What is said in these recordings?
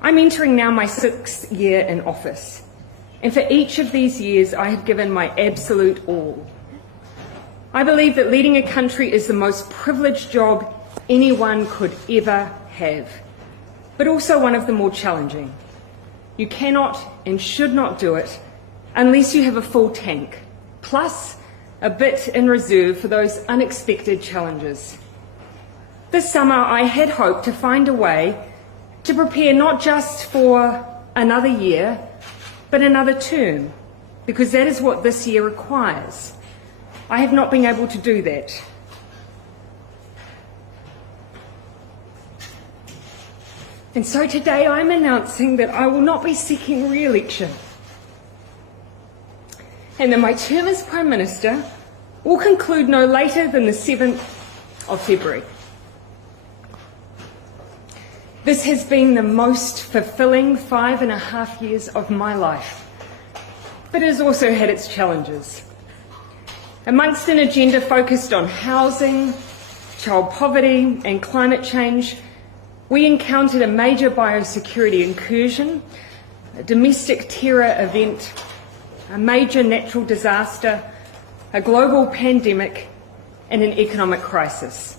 I'm entering now my 6th year in office, and for each of these years I have given my absolute all. I believe that leading a country is the most privileged job anyone could ever have, but also one of the more challenging. You cannot and should not do it unless you have a full tank, plus a bit in reserve for those unexpected challenges. This summer I had hoped to find a way to prepare not just for another year, but another term, because that is what this year requires. I have not been able to do that. And so today I'm announcing that I will not be seeking re-election, and that my term as Prime Minister will conclude no later than the 7th of February. This has been the most fulfilling 5.5 years of my life, but it has also had its challenges. Amongst an agenda focused on housing, child poverty and climate change, we encountered a major biosecurity incursion, a domestic terror event, a major natural disaster, a global pandemic and an economic crisis.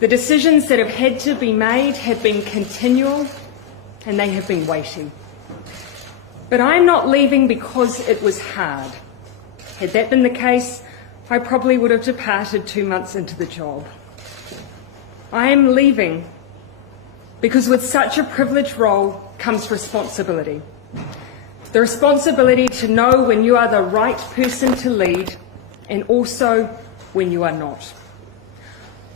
The decisions that have had to be made have been continual and they have been weighty. But I am not leaving because it was hard. Had that been the case, I probably would have departed 2 months into the job. I am leaving because with such a privileged role comes responsibility. The responsibility to know when you are the right person to lead and also when you are not.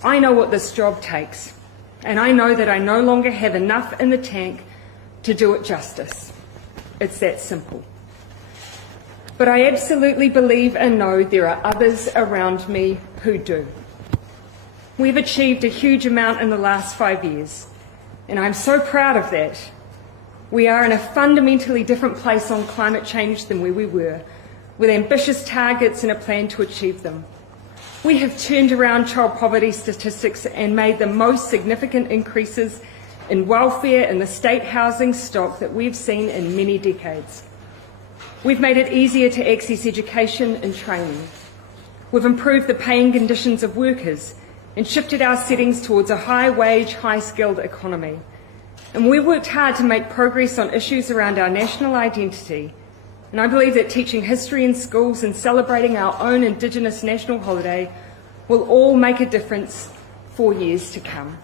I know what this job takes, and I know that I no longer have enough in the tank to do it justice. It's that simple. But I absolutely believe and know there are others around me who do. We've achieved a huge amount in the last 5 years, and I'm so proud of that. We are in a fundamentally different place on climate change than where we were, with ambitious targets and a plan to achieve them. We have turned around child poverty statistics and made the most significant increases in welfare and the state housing stock that we've seen in many decades. We've made it easier to access education and training. We've improved the paying conditions of workers and shifted our settings towards a high-wage, high-skilled economy. And we've worked hard to make progress on issues around our national identity. And I believe that teaching history in schools and celebrating our own Indigenous national holiday will all make a difference for years to come.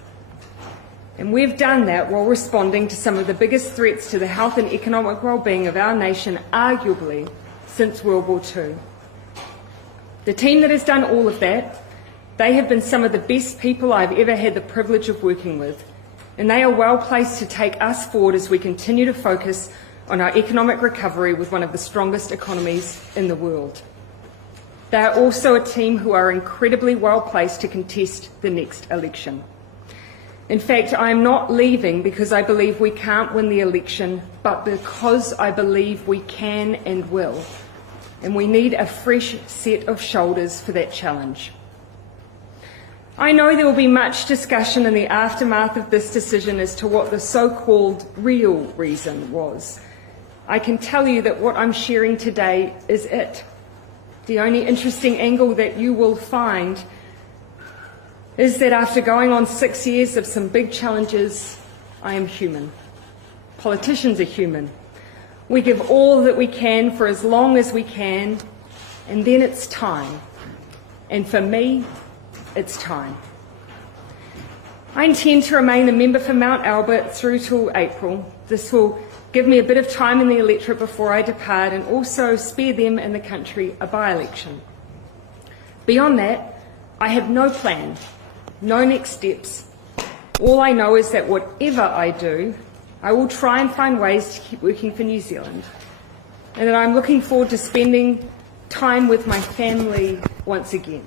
And we've done that while responding to some of the biggest threats to the health and economic well-being of our nation, arguably, since World War II. The team that has done all of that, they have been some of the best people I've ever had the privilege of working with, and they are well placed to take us forward as we continue to focus on our economic recovery with one of the strongest economies in the world. They are also a team who are incredibly well placed to contest the next election. In fact, I am not leaving because I believe we can't win the election, but because I believe we can and will. And we need a fresh set of shoulders for that challenge. I know there will be much discussion in the aftermath of this decision as to what the so-called real reason was. I can tell you that what I'm sharing today is it. The only interesting angle that you will find is that after going on 6 years of some big challenges, I am human. Politicians are human. We give all that we can for as long as we can, and then it's time. And for me, it's time. I intend to remain a member for Mount Albert through till April. This will give me a bit of time in the electorate before I depart and also spare them and the country a by-election. Beyond that, I have no plan, no next steps. All I know is that whatever I do, I will try and find ways to keep working for New Zealand, and that I'm looking forward to spending time with my family once again.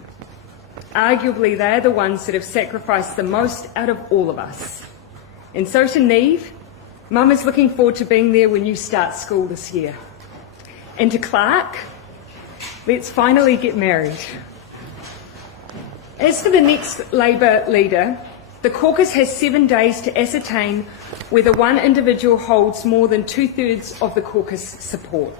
Arguably, they're the ones that have sacrificed the most out of all of us. And so to Neve, Mum is looking forward to being there when you start school this year. And to Clark, let's finally get married. As for the next Labour leader, The caucus has 7 days to ascertain whether one individual holds more than 2/3 of the caucus support.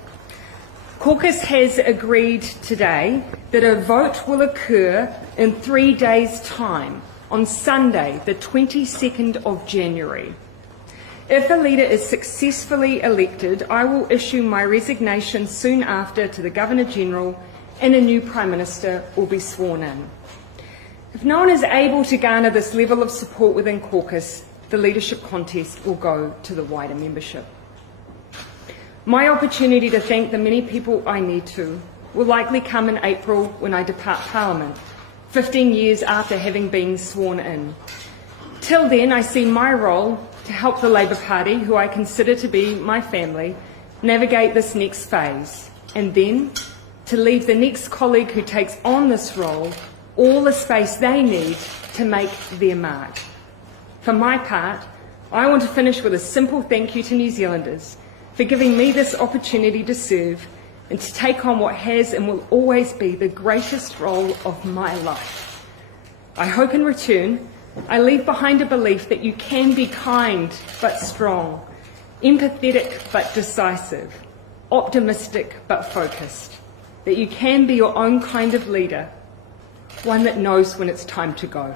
Caucus has agreed today that a vote will occur in 3 days' time, on Sunday, the 22nd of January. If a leader is successfully elected, I will issue my resignation soon after to the Governor-General and a new Prime Minister will be sworn in. If no one is able to garner this level of support within caucus, the leadership contest will go to the wider membership. My opportunity to thank the many people I need to will likely come in April when I depart Parliament, 15 years after having been sworn in. Till then, I see my role to help the Labour Party, who I consider to be my family, navigate this next phase, and then to leave the next colleague who takes on this role all the space they need to make their mark. For my part, I want to finish with a simple thank you to New Zealanders for giving me this opportunity to serve and to take on what has and will always be the greatest role of my life. I hope in return I leave behind a belief that you can be kind but strong, empathetic but decisive, optimistic but focused, that you can be your own kind of leader, one that knows when it's time to go.